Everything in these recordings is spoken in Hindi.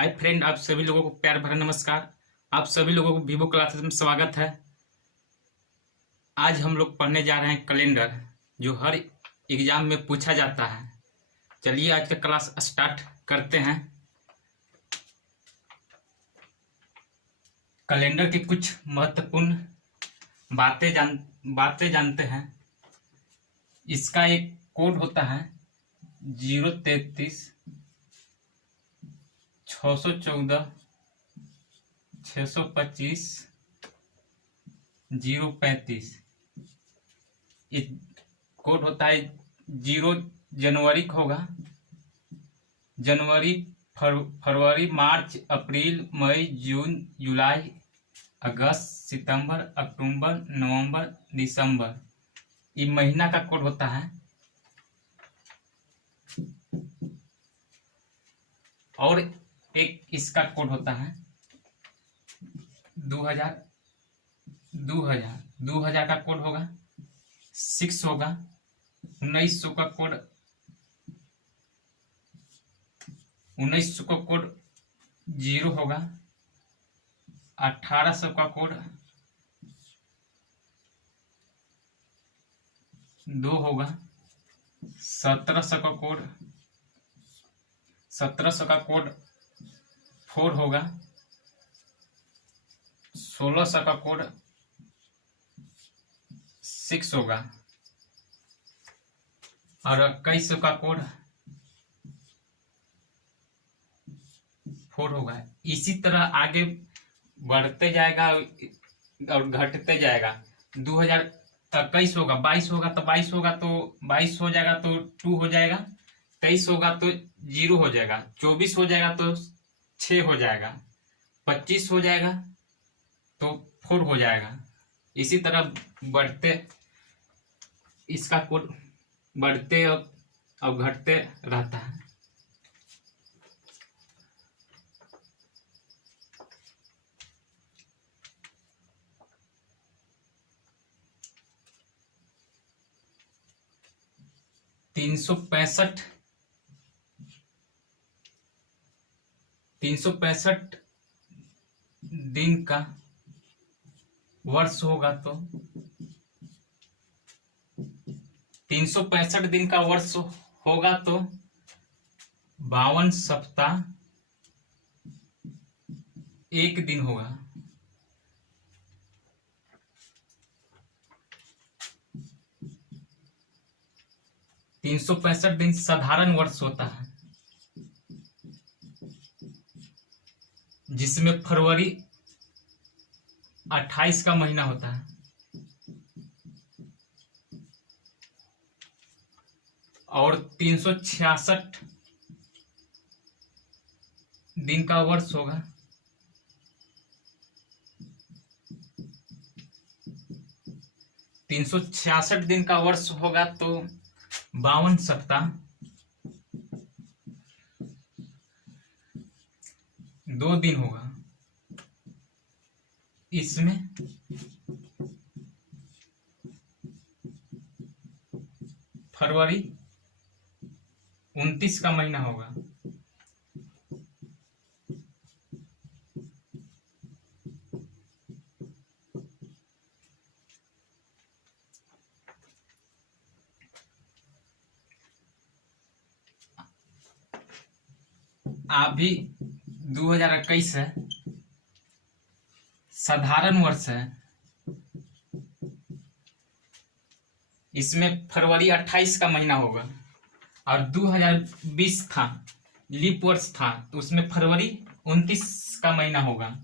हाय फ्रेंड, आप सभी लोगों को प्यार भरा नमस्कार। आप सभी लोगों को वीवो क्लासेस में स्वागत है। आज हम लोग पढ़ने जा रहे हैं कैलेंडर, जो हर एग्जाम में पूछा जाता है। चलिए आज का क्लास स्टार्ट करते हैं। कैलेंडर के कुछ महत्वपूर्ण बातें जानते हैं। इसका एक कोड होता है 033 614 625 035। कोड होता है 0 जनवरी का होगा। जनवरी, फरवरी, मार्च, अप्रैल, मई, जून, जुलाई, अगस्त, सितंबर, अक्टूबर, नवंबर, दिसंबर। ये महीना का कोड होता है। और एक इसका कोड होता है 2000 2000 का कोड होगा 6 होगा। 1900 का कोड 0 होगा। 1800 का कोड 2 होगा। 1700 का कोड 4 होगा। 1600 का कोड 6 होगा। और 2100 का कोड 4 होगा। इसी तरह आगे बढ़ते जाएगा और घटते जाएगा। 2021 होगा 22 होगा तो 22 होगा तो 22 हो जाएगा तो 2 हो जाएगा। 23 होगा तो 0 हो जाएगा। 24 हो जाएगा तो 6 हो जाएगा। 25 हो जाएगा तो 4 हो जाएगा। इसी तरह बढ़ते इसका कोड बढ़ते और घटते रहता है। तीन सौ पैंसठ दिन का वर्ष होगा तो 365 दिन का वर्ष होगा तो 52 सप्ताह एक दिन होगा। 365 दिन साधारण वर्ष होता है, जिसमें फरवरी 28 का महीना होता है। और 366 दिन का वर्ष होगा। 366 दिन का वर्ष होगा तो 52 सप्ताह 2 दिन होगा। इसमें फरवरी 29 का महीना होगा। अभी 2021 है, साधारण वर्ष है। इसमें फरवरी 28 का महीना होगा। और 2020 था, लीप वर्ष था, तो उसमें फरवरी 29 का महीना होगा।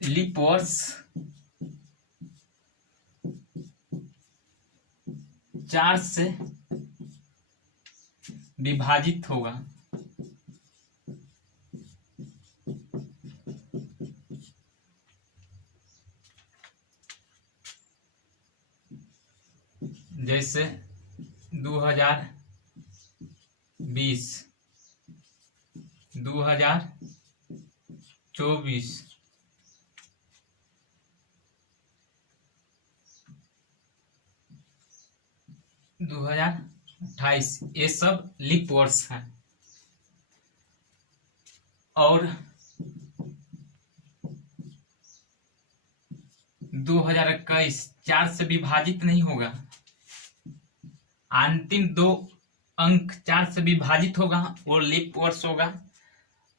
लीप वर्ष 4 से विभाजित होगा। जैसे 2020, 2024, 2028, ये सब लीप वर्ष हैं। और 2021 4 से विभाजित नहीं होगा, अंतिम 2 अंक 4 से विभाजित होगा वो लीप वर्ष होगा।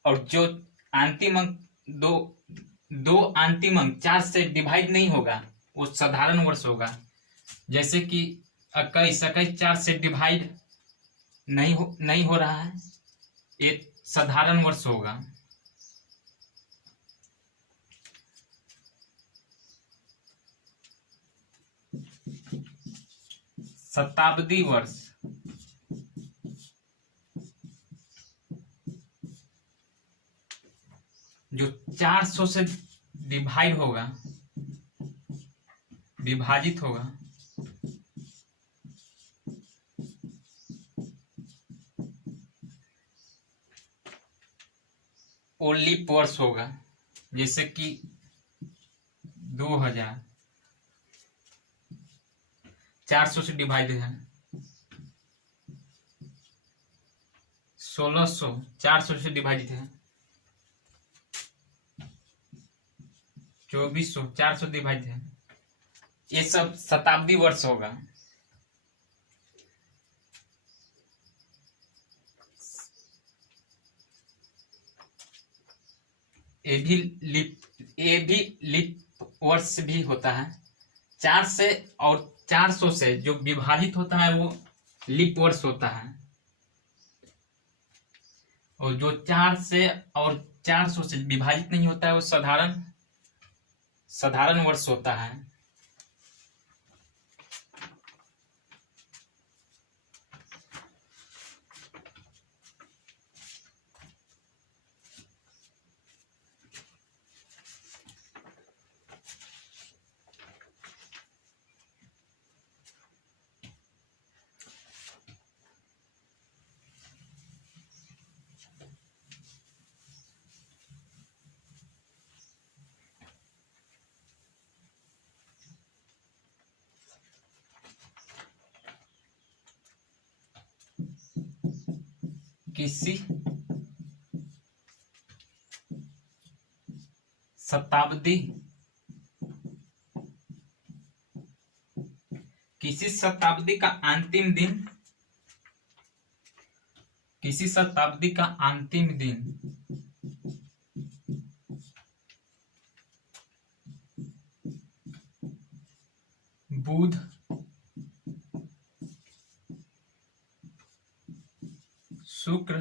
और जो अंतिम अंक दो अंतिम अंक 4 से डिवाइड नहीं होगा वो साधारण वर्ष होगा। जैसे कि 21 4 से डिवाइड नहीं हो रहा है, ये साधारण वर्ष होगा। शताब्दी वर्ष जो 400 से डिवाइड होगा, विभाजित होगा, वो लीप वर्ष होगा। जैसे कि 2000 400 से डिवाइड है, 1600 400 से डिवाइड है, 2400 400 डिवाइड है, ये सब शताब्दी वर्ष होगा। ये भी लीप वर्ष भी होता है। 4 से और 400 से जो विभाजित होता है वो लीप वर्ष होता है। और जो 4 से और 400 से विभाजित नहीं होता है वो साधारण वर्ष होता है। किसी शताब्दी का अंतिम दिन, किसी शताब्दी का अंतिम दिन बुध, शुक्र,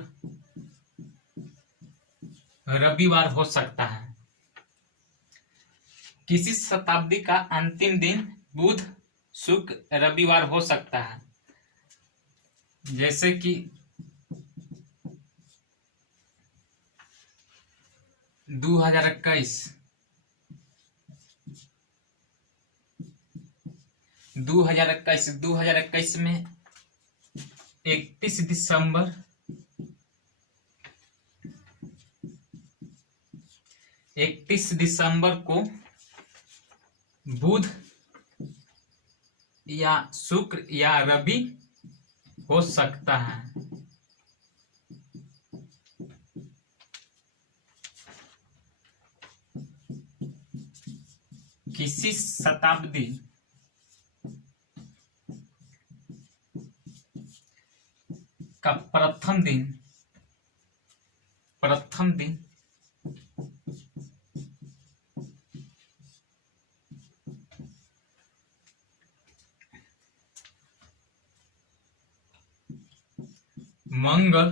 रविवार हो सकता है। किसी शताब्दी का अंतिम दिन बुध, शुक्र, रविवार हो सकता है। जैसे कि 2021 में 31 दिसंबर 31 दिसंबर को बुध या शुक्र या रवि हो सकता है। किसी शताब्दी का प्रथम दिन मंगल,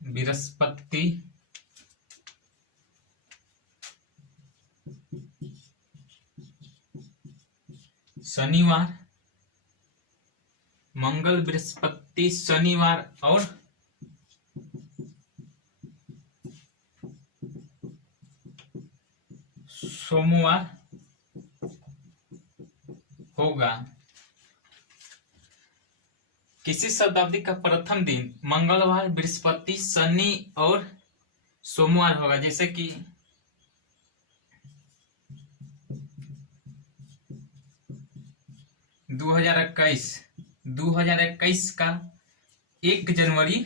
बृहस्पति, शनिवार, मंगल, बृहस्पति, शनिवार और सोमवार होगा। किसी शताब्दी का प्रथम दिन मंगलवार, बृहस्पति, शनि और सोमवार होगा। जैसे कि 2021 का 1 जनवरी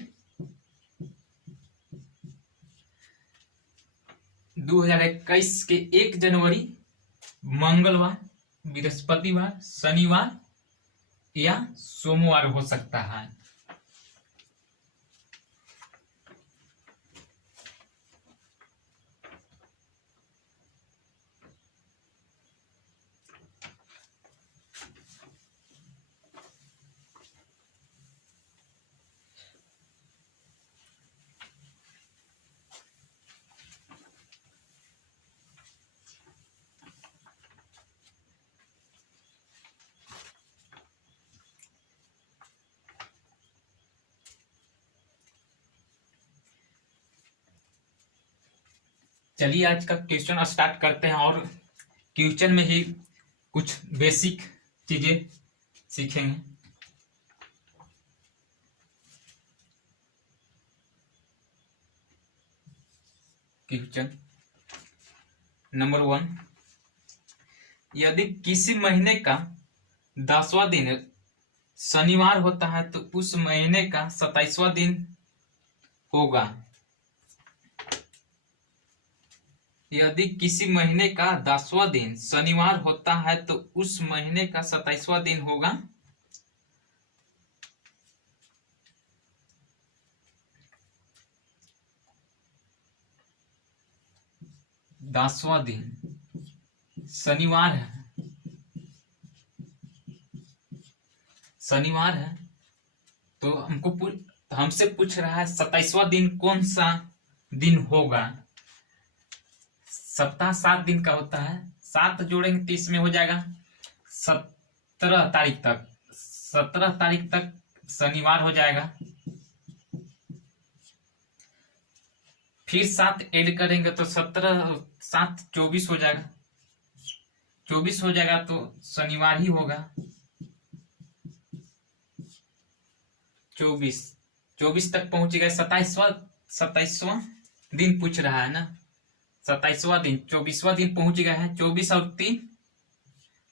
2021 के 1 जनवरी मंगलवार, बृहस्पतिवार, शनिवार या सोमवार हो सकता है। चलिए आज का क्वेश्चन स्टार्ट करते हैं और क्वेश्चन में ही कुछ बेसिक चीजें सीखेंगे। क्वेश्चन नंबर 1, यदि किसी महीने का 10वां दिन शनिवार होता है तो उस महीने का 27वां दिन होगा। यदि किसी महीने का 10वां दिन शनिवार होता है तो उस महीने का 27वां दिन होगा। दसवां दिन शनिवार है, तो हमसे पूछ रहा है 27वां दिन कौन सा दिन होगा। सप्ताह 7 दिन का होता है, 7 जोड़ेंगे 30 में हो जाएगा 17 तारीख तक। 17 तारीख तक शनिवार हो जाएगा। फिर 7 ऐड करेंगे तो 17 7 24 हो जाएगा। 24 हो जाएगा तो शनिवार ही होगा। 24 तक पहुंच गए। 27वां दिन पूछ रहा है ना। 27वां दिन, 24वां दिन पहुंच गया है। 24 और 3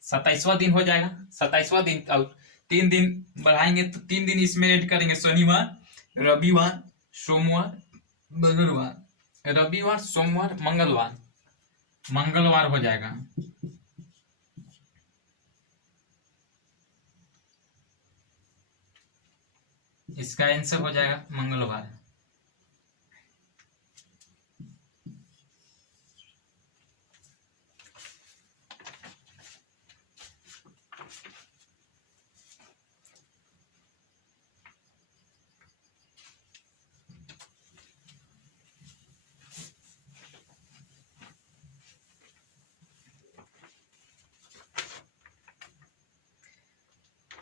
27वां दिन हो जाएगा। 27वां दिन और 3 दिन बढ़ाएंगे तो 3 दिन इसमें ऐड करेंगे। शनिवार, रविवार, सोमवार, मंगलवार। रविवार, सोमवार, मंगलवार हो जाएगा। इसका आंसर हो जाएगा मंगलवार।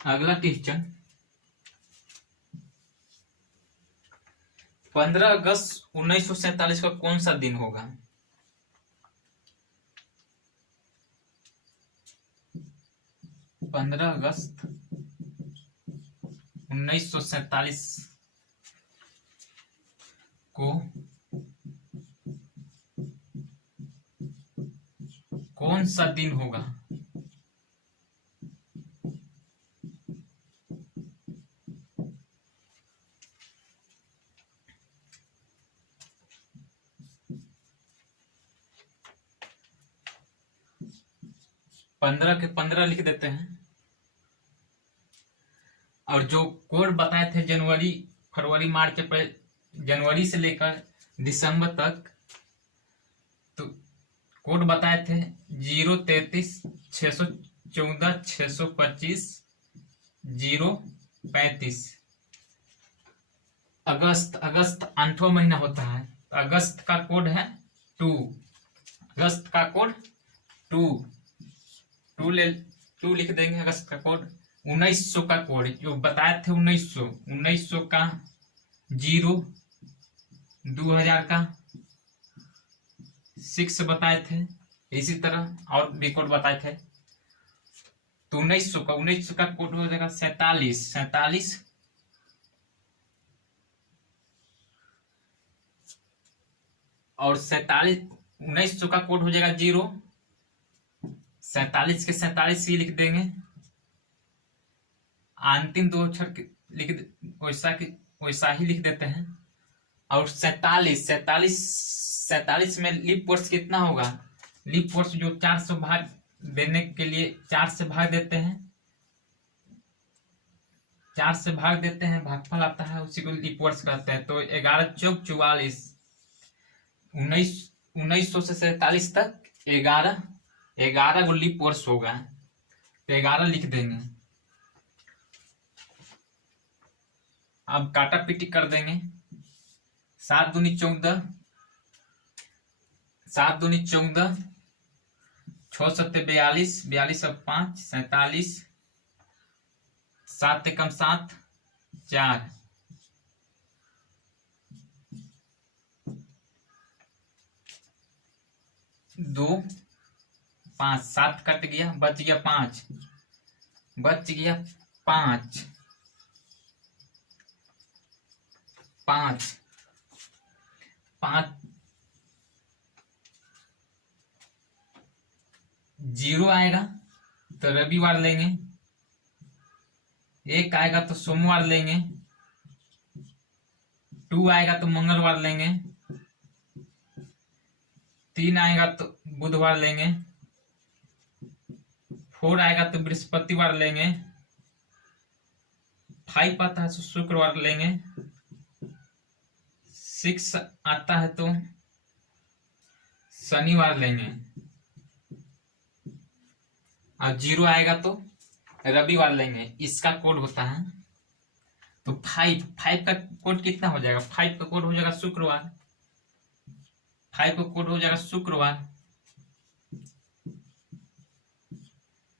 अगला क्वेश्चन, 15 अगस्त 1947 का कौन सा दिन होगा। पंद्रह अगस्त 1947 को कौन सा दिन होगा। पंद्रह के 15 लिख देते हैं। और जो कोड बताए थे जनवरी, फरवरी, मार्च, अप्रैल, जनवरी से लेकर दिसंबर तक, तो कोड बताए थे 033 614 625 035। अगस्त 8वां महीना होता है। अगस्त का कोड है 2। अगस्त का कोड 2 लिख देंगे। अगस्त का कोड 1900 का कोड जो बताए थे 1900 का 0, 2000 का 6 बताए थे। इसी तरह और भी कोड बताए थे। तो 1900 का कोड हो जाएगा 47। और 1900 का कोड हो जाएगा 0। 47 के 47 ही लिख देंगे, अंतिम दो अक्षर लिख वैसा ही लिख देते हैं। और 47 में लीप वर्ष कितना होगा? लीप वर्ष जो 4 से भाग देने के लिए 4 से भाग देते हैं, 4 से भाग देते हैं, भागफल आता है, उसी को लीप वर्ष कहते हैं। तो 11 चौक 44, 1900 से 47 तक 11 को लीप वर्ष होगा, तो 11 लिख देंगे। अब काटा पीटी कर देंगे। 7 दूनी 14, 7 दूनी 14, 6 सत्ते 42, 42 और 5 47, 7 एकम 7, 4, 2 5, 7 कट गया, बच गया 5, 5 0 आएगा तो रविवार लेंगे, 1 आएगा तो सोमवार लेंगे, 2 आएगा तो मंगलवार लेंगे, 3 आएगा तो बुधवार लेंगे, 4 आएगा तो बृहस्पतिवार लेंगे, 5 आता है तो शुक्रवार लेंगे, 6 आता है तो शनिवार लेंगे, और 0 आएगा तो रविवार लेंगे। इसका कोड होता है तो 5 का कोड कितना हो जाएगा? 5 का कोड हो जाएगा शुक्रवार, 5 का कोड हो जाएगा शुक्रवार।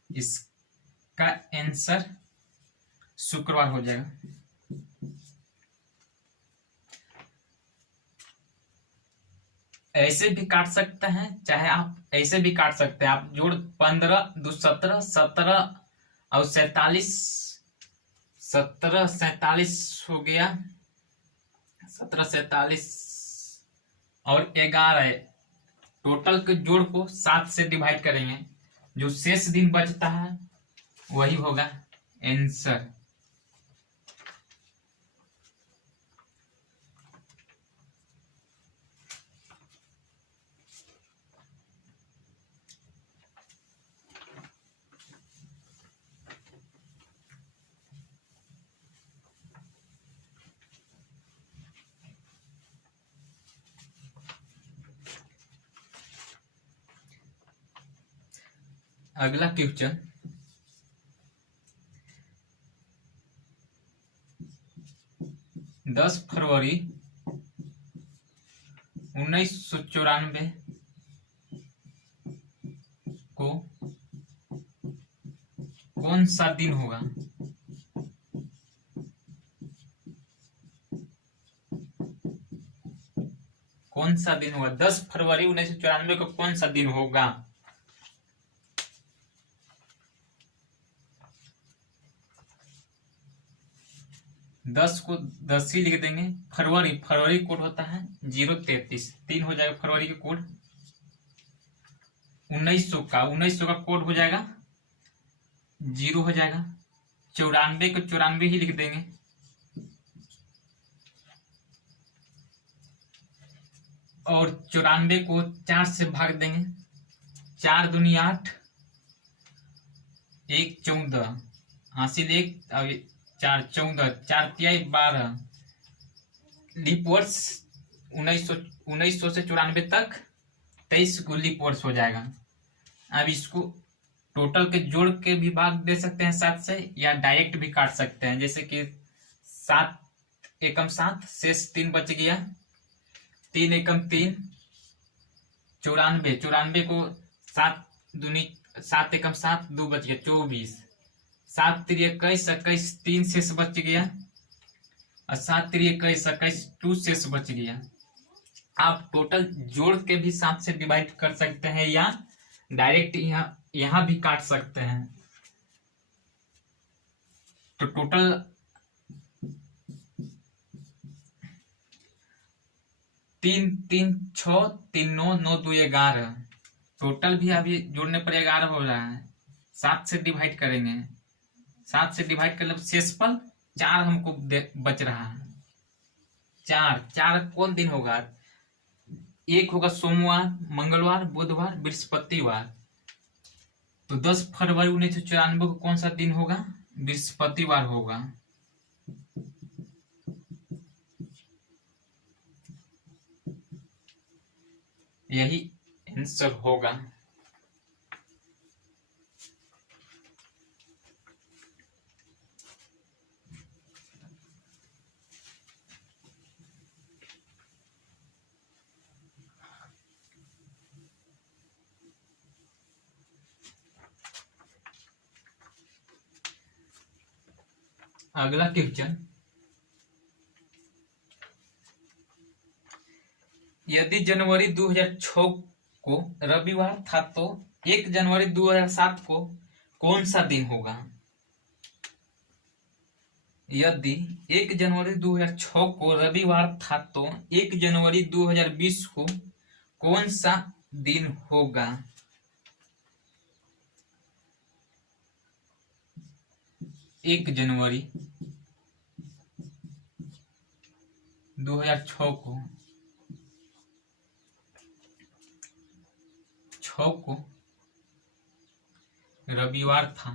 इसका आंसर शुक्रवार हो जाएगा। ऐसे भी काट सकते हैं, चाहे आप ऐसे भी काट सकते हैं। आप जोड़ 15 2 17, 17 और 47, 17 47 हो गया, 17 47 और 11, टोटल के जोड़ को 7 से डिवाइड करेंगे, जो शेष दिन बचता है वही होगा आंसर। अगला क्वेश्चन, 10 फरवरी 1994 को कौन सा दिन होगा? कौन सा दिन होगा? 10 फरवरी 1994 को कौन सा दिन होगा? 10 को 10 ही लिख देंगे। फरवरी कोड होता है 033, 3 हो जाएगा फरवरी का कोड। 1900 का कोड हो जाएगा 0 हो जाएगा। 94 को 94 ही लिख देंगे। और 94 को 4 से भाग देंगे, 4 दूनी 8, 1 14, हासिल 1, 4 14, 4 तिहाई 12, लीप वर्ष 1900 से 94 तक 23 को लीप वर्ष हो जाएगा। अब इसको टोटल के जोड़ के भी भाग दे सकते हैं 7 से, या डायरेक्ट भी काट सकते हैं। जैसे कि 7 एकम 7, शेष 3 बच गया, 3 एकम 3, 94 को 7 दूनी 7 एकम 7, 2 बच गया 24, 7 3 21, 21 3 शेष बच गया, और 7 3 21, 21 2 शेष बच गया। आप टोटल जोड़ के भी 7 से डिवाइड कर सकते हैं, या डायरेक्ट यहाँ भी काट सकते हैं। तो टोटल 3 3 6 3 9 9 2 11, टोटल भी अभी जोड़ने पर 11 हो रहा है। 7 से डिवाइड करेंगे, 7 से डिवाइड कर शेषफल 4 हमको बच रहा है। 4 4 कौन दिन होगा? एक होगा सोमवार, मंगलवार, बुधवार, बृहस्पतिवार। तो 10 फरवरी 1994 को कौन सा दिन होगा? बृहस्पतिवार होगा। यही आंसर होगा। अगला क्वेश्चन, यदि जनवरी 2006 को रविवार था तो 1 जनवरी 2007 को कौन सा दिन होगा? यदि 1 जनवरी 2006 को रविवार था तो 1 जनवरी 2020 को कौन सा दिन होगा? 1 जनवरी 2006 को रविवार था।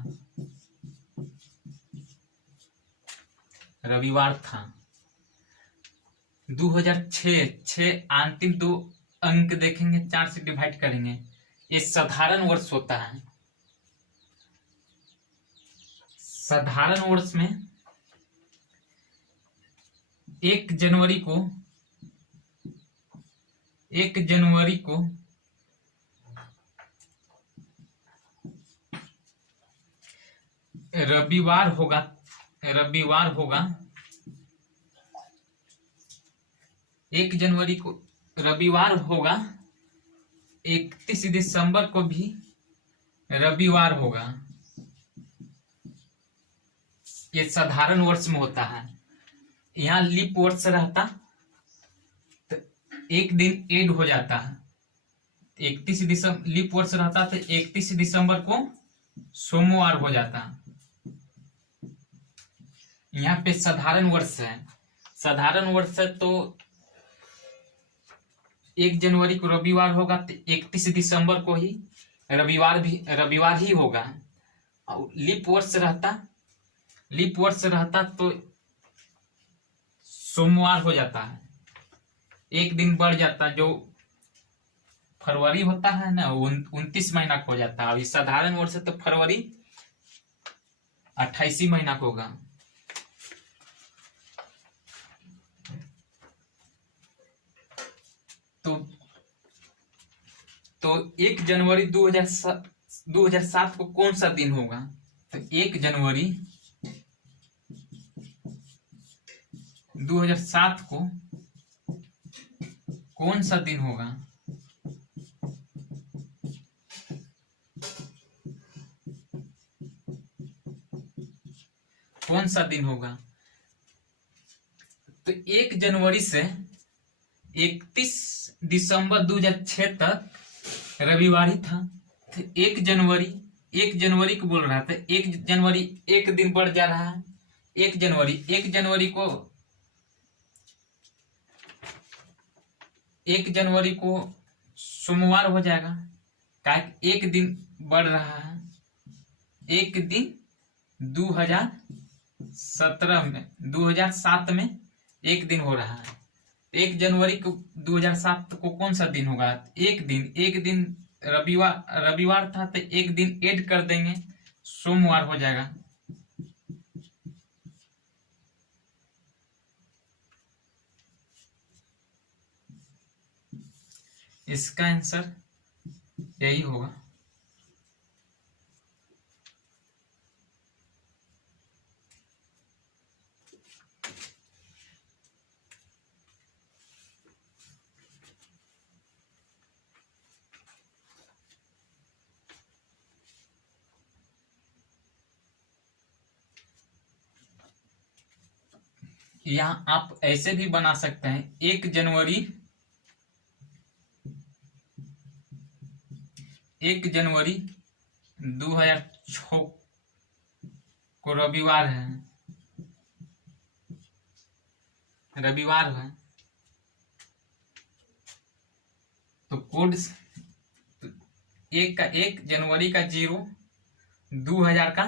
2006 अंतिम 2 अंक देखेंगे, 4 से डिवाइड करेंगे। ये साधारण वर्ष होता है। साधारण वर्ष में 1 जनवरी को रविवार होगा। 1 जनवरी को रविवार होगा। 31 दिसंबर को भी रविवार होगा। ये साधारण वर्ष में होता है। यहाँ लीप वर्ष रहता तो 1 दिन ऐड हो जाता है। 31 दिसंबर लीप वर्ष रहता तो 31 दिसंबर को सोमवार हो जाता। यहाँ पे साधारण वर्ष है। साधारण वर्ष है तो 1 जनवरी को रविवार होगा तो 31 दिसंबर को ही रविवार ही होगा। और लीप वर्ष रहता तो सोमवार हो जाता है। 1 दिन बढ़ जाता, जो फरवरी होता है ना 29 महीना का हो जाता है। साधारण वर्ष तो फरवरी 28 महीना का होगा। तो 1 जनवरी 2007 को कौन सा दिन होगा? तो 1 जनवरी 2007 को कौन सा दिन होगा? कौन सा दिन होगा? तो 1 जनवरी से 31 दिसंबर 2006 तक रविवार ही था। तो 1 जनवरी को बोल रहा था। 1 जनवरी 1 दिन बढ़ जा रहा है। 1 जनवरी को सोमवार हो जाएगा। क्या 1 दिन बढ़ रहा है। 1 दिन 2007 में 1 दिन हो रहा है। 1 जनवरी को 2007 को कौन सा दिन होगा? 1 दिन रविवार था तो 1 दिन ऐड कर देंगे, सोमवार हो जाएगा। इसका आंसर यही होगा। यहाँ आप ऐसे भी बना सकते हैं, 1 जनवरी 2006 को रविवार है, रविवार है, तो कोड 1 जनवरी का 0, 2000 का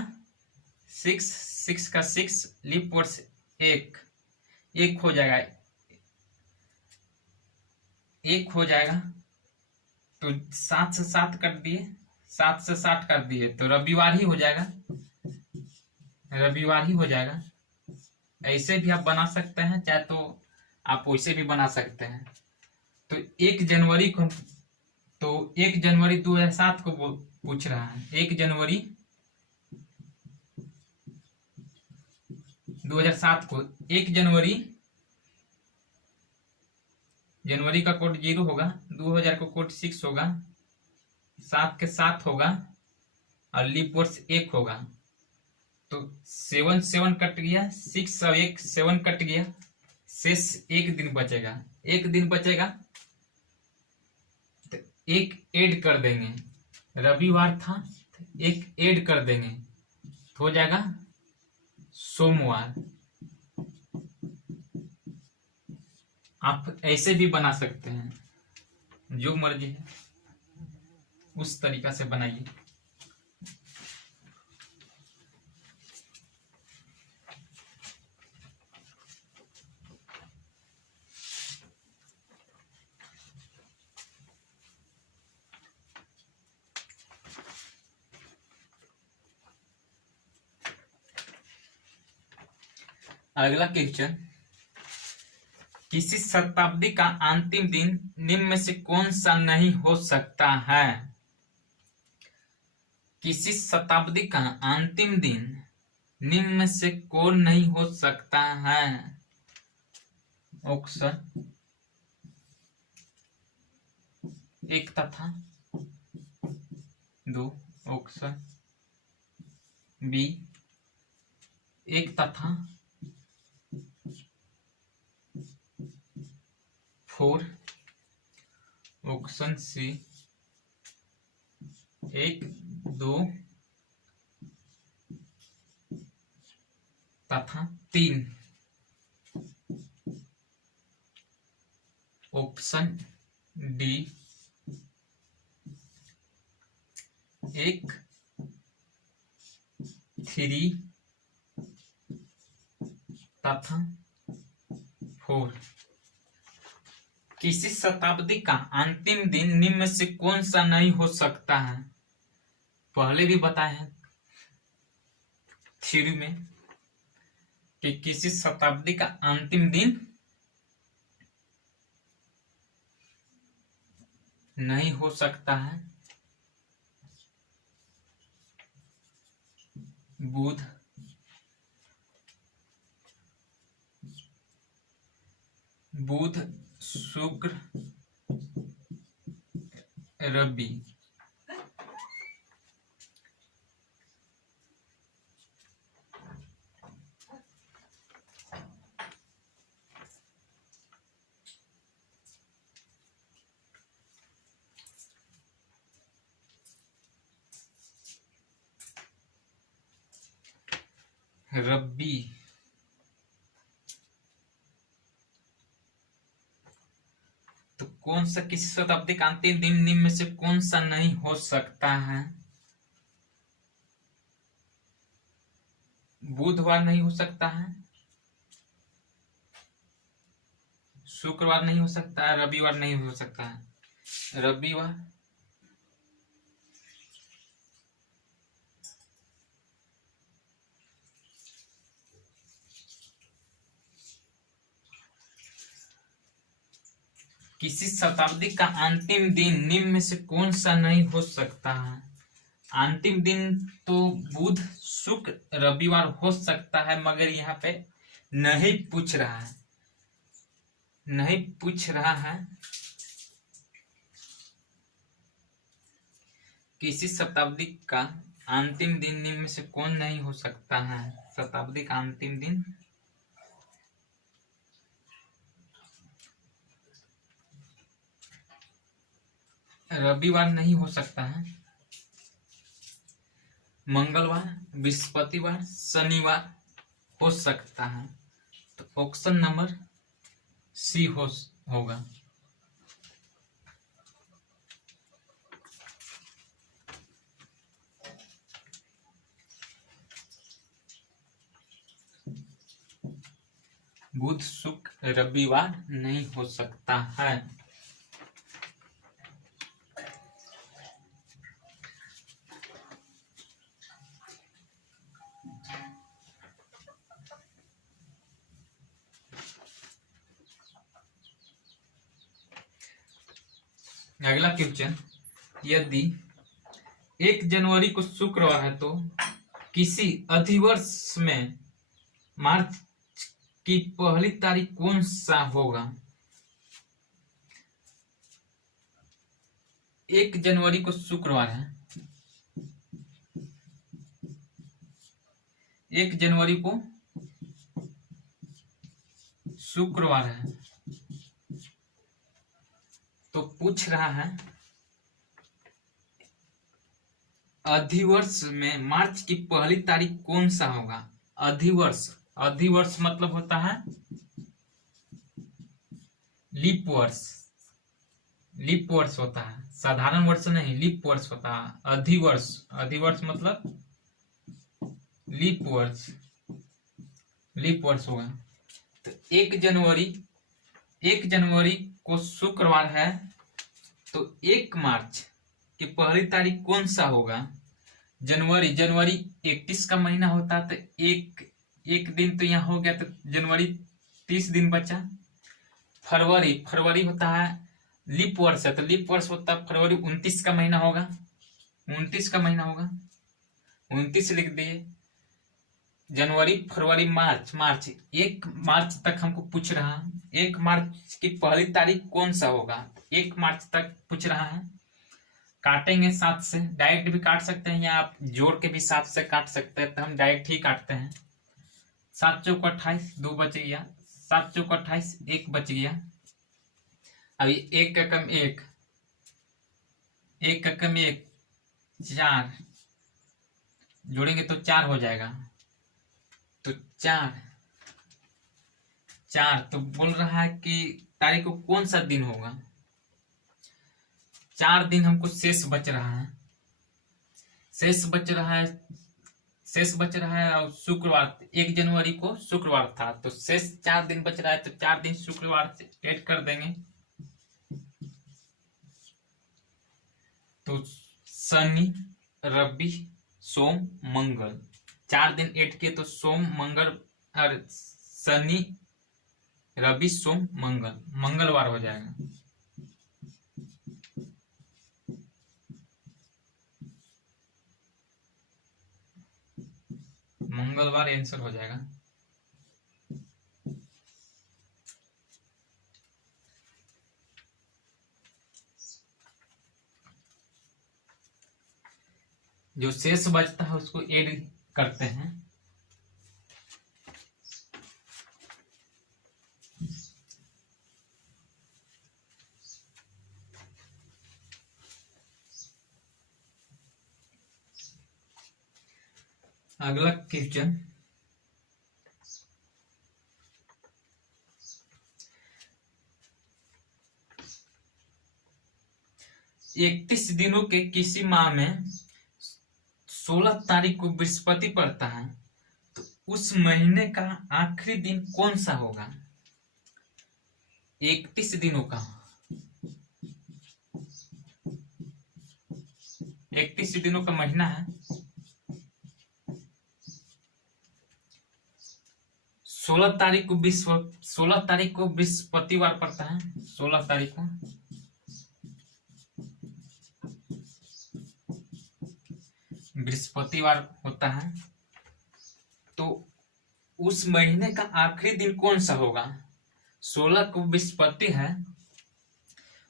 6 का 6, लीप वर्ष 1 हो जाएगा, 1 हो जाएगा। तो 7 से 7 काट दिए, 7 से 7 काट दिए, तो रविवार ही हो जाएगा, रविवार ही हो जाएगा। ऐसे भी आप बना सकते हैं, चाहे तो आप वैसे भी बना सकते हैं। तो 1 जनवरी को, तो 1 जनवरी 2007 को पूछ रहा है, 1 जनवरी 2007 को, 1 जनवरी, जनवरी का कोड 0 होगा, 2000 का कोड 6 होगा, 7 के 7 होगा, और लीप वर्ष 1 होगा। तो 7 7 कट गया, 6 और 1 7 कट गया, शेष 1 दिन बचेगा, 1 दिन बचेगा, तो 1 ऐड कर देंगे, रविवार था, 1 ऐड कर देंगे, तो हो जाएगा सोमवार। आप ऐसे भी बना सकते हैं, जो मर्जी है उस तरीका से बनाइए। अगला क्वेश्चन, किसी शताब्दी का अंतिम दिन निम्न में से कौन सा नहीं हो सकता है? किसी शताब्दी का अंतिम दिन निम्न में से कौन नहीं हो सकता है? ऑप्शन 1 तथा 2, ऑप्शन बी 1 तथा 4, ऑप्शन सी 1 2 तथा 3, ऑप्शन डी 1 3 तथा 4। किसी शताब्दी का अंतिम दिन निम्न में से कौन सा नहीं हो सकता है? पहले भी बताए हैं थ्योरी में कि किसी शताब्दी का अंतिम दिन नहीं हो सकता है। बुध, शुक्र, रवि। रब्बी तो कौन सा, किसी शताब्दी का अंतिम दिन निम्न में से कौन सा नहीं हो सकता है? बुधवार नहीं हो सकता है, शुक्रवार नहीं हो सकता है, रविवार नहीं हो सकता है। रविवार, किसी शताब्दी का अंतिम दिन निम्न में से कौन सा नहीं हो सकता है? अंतिम दिन तो बुध, शुक्र, रविवार हो सकता है, मगर यहाँ पे नहीं पूछ रहा है, नहीं पूछ रहा है। किसी शताब्दी का अंतिम दिन निम्न में से कौन नहीं हो सकता है? शताब्दी का अंतिम दिन रविवार नहीं हो सकता है, मंगलवार, बृहस्पतिवार, शनिवार हो सकता है। तो ऑप्शन नंबर सी होगा। बुध शुक्र रविवार नहीं हो सकता है। अगला क्वेश्चन, यदि 1 जनवरी को शुक्रवार है तो किसी अधिवर्ष में मार्च की पहली तारीख कौन सा होगा? 1 जनवरी को शुक्रवार है, 1 जनवरी को शुक्रवार है, तो पूछ रहा है अधिवर्ष में मार्च की पहली तारीख कौन सा होगा? अधिवर्ष, अधिवर्ष मतलब होता है लीप वर्ष, लीप वर्ष होता है, साधारण वर्ष नहीं, लीप वर्ष होता है। अधिवर्ष, अधिवर्ष मतलब लीप वर्ष, लीप वर्ष होगा। तो 1 जनवरी को शुक्रवार है, तो 1 मार्च की पहली तारीख कौन सा होगा? जनवरी, जनवरी 31 का महीना होता है, तो एक दिन तो यहाँ हो गया, तो जनवरी 30 दिन बचा। फरवरी, फरवरी होता है लीप वर्ष है, तो लीप वर्ष होता है फरवरी, 29 का महीना होगा, 29 का महीना होगा, 29 लिख दिए। जनवरी, फरवरी, मार्च, मार्च 1 मार्च तक हमको पूछ रहा है, 1 मार्च की पहली तारीख कौन सा होगा? 1 मार्च तक पूछ रहा है। काटेंगे 7 से, डायरेक्ट भी काट सकते हैं या आप जोड़ के भी 7 से काट सकते हैं, तो हम डायरेक्ट ही काटते हैं। 7 चौक 28, 2 बच गया, 7 चौक 28, 1 बच गया। अभी 1 का कम 1, 1 का कम 1, 4 जोड़ेंगे तो 4 हो जाएगा, तो 4 तो बोल रहा है कि तारीख को कौन सा दिन होगा? 4 दिन हमको शेष बच रहा है, शेष बच रहा है और शुक्रवार, 1 जनवरी को शुक्रवार था, तो शेष 4 दिन बच रहा है, तो 4 दिन शुक्रवार से ऐड कर देंगे, तो शनि, रवि, सोम, मंगल, 4 दिन ऐड किए तो सोम, मंगल और शनि, रवि, सोम, मंगल, मंगलवार हो जाएगा। मंगलवार आंसर हो जाएगा। जो शेष बचता है उसको ऐड करते हैं। अगला क्वेश्चन, इकतीस दिनों के किसी माह में 16 तारीख को बृहस्पति पड़ता है, तो उस महीने का आखिरी दिन कौन सा होगा? 31 दिनों का, 31 दिनों का महीना है, 16 तारीख को बृहस्पतिवार पड़ता है, 16 तारीख को बृहस्पतिवार होता है, तो उस महीने का आखिरी दिन कौन सा होगा? 16 को बृहस्पति है,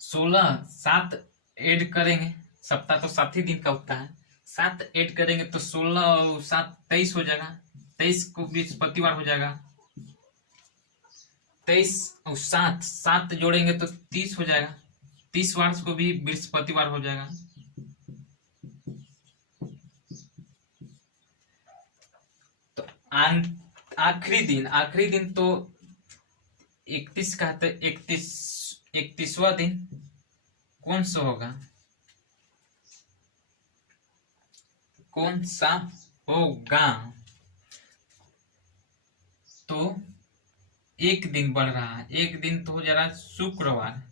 16 7 ऐड करेंगे, सप्ताह तो 7 ही दिन का होता है, 7 ऐड करेंगे तो 16 और 7 23 हो जाएगा, 23 को बृहस्पतिवार हो जाएगा, 23 और 7 जोड़ेंगे तो 30 हो जाएगा, 30 मार्च को भी बृहस्पतिवार हो जाएगा। तो आखिरी दिन तो 31 का, तो 31वां दिन कौन सा होगा? कौन सा होगा? तो एक दिन बढ़ रहा है, एक दिन तो हो जा रहा है शुक्रवार।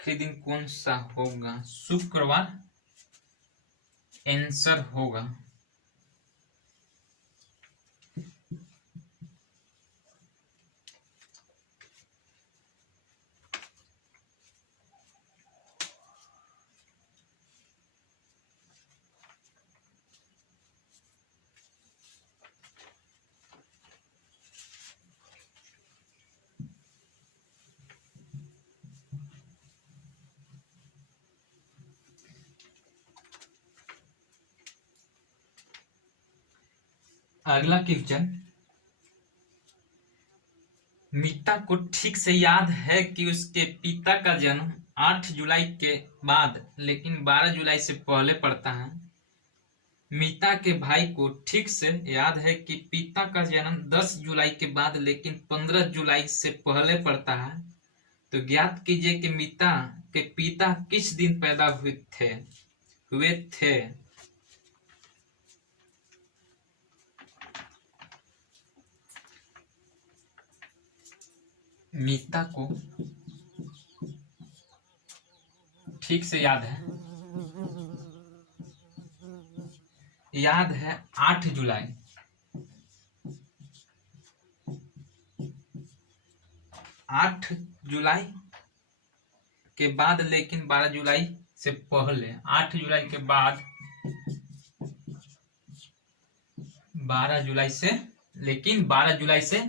आखिरी दिन कौन सा होगा? शुक्रवार आंसर होगा। अगला क्वेश्चन, मीता को ठीक से याद है कि उसके पिता का जन्म 8 जुलाई के बाद लेकिन 12 जुलाई से पहले पड़ता है। मीता के भाई को ठीक से याद है कि पिता का जन्म 10 जुलाई के बाद लेकिन 15 जुलाई से पहले पड़ता है। तो ज्ञात कीजिए कि मीता के पिता किस दिन पैदा हुए थे। मीता को ठीक से याद है 8 जुलाई। 8 जुलाई के बाद लेकिन 12 जुलाई से पहले। 8 जुलाई के बाद 12 जुलाई से लेकिन 12 जुलाई से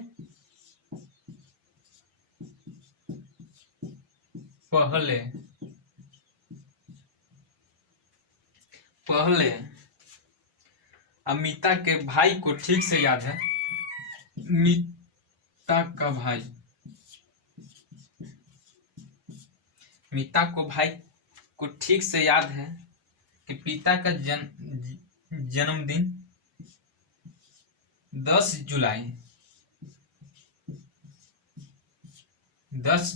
पहले। अमिता के भाई को ठीक से याद है, मीता भाई को ठीक से याद है कि पिता का जन्मदिन 10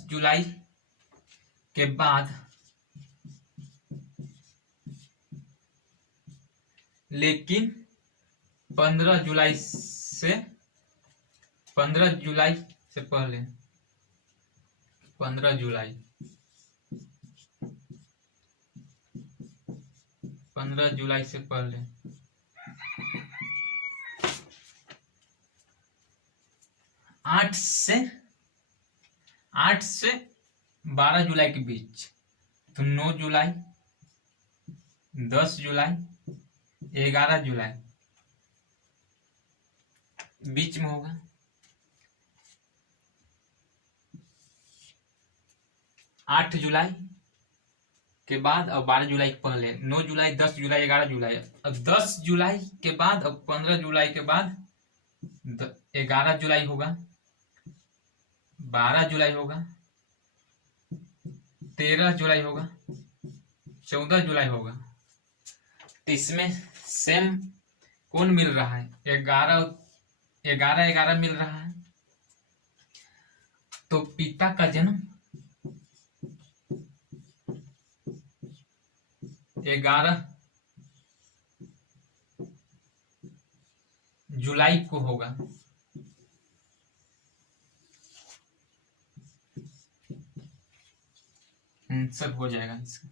जुलाई के बाद लेकिन 15 जुलाई से पहले। 15 जुलाई से पहले। 8 से 12 जुलाई के बीच। तो 9 जुलाई, 10 जुलाई, 11 जुलाई बीच में होगा। 8 जुलाई के बाद और 12 जुलाई के पहले। 9 जुलाई, 10 जुलाई, 11 जुलाई। और 10 जुलाई के बाद और 15 जुलाई के बाद 11 जुलाई होगा, 12 जुलाई होगा, 13 जुलाई होगा, 14 जुलाई होगा। तो इसमें सेम कौन मिल रहा है? 11 मिल रहा है। तो पिता का जन्म 11 जुलाई को होगा। आंसर हो जाएगा इसका।